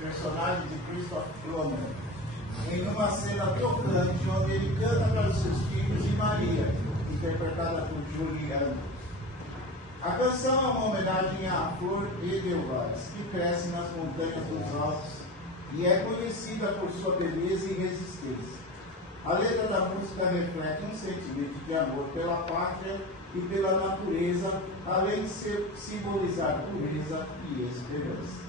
personagem de Christopher Plummer, em uma cena tocante onde ele canta para os seus filhos e Maria, interpretada por Julie Andrews. A canção é uma homenagem à flor Edelweiss, que cresce nas montanhas dos Alpes e é conhecida por sua beleza e resistência. A letra da música reflete um sentimento de amor pela pátria e pela natureza, além de simbolizar pureza e esperança.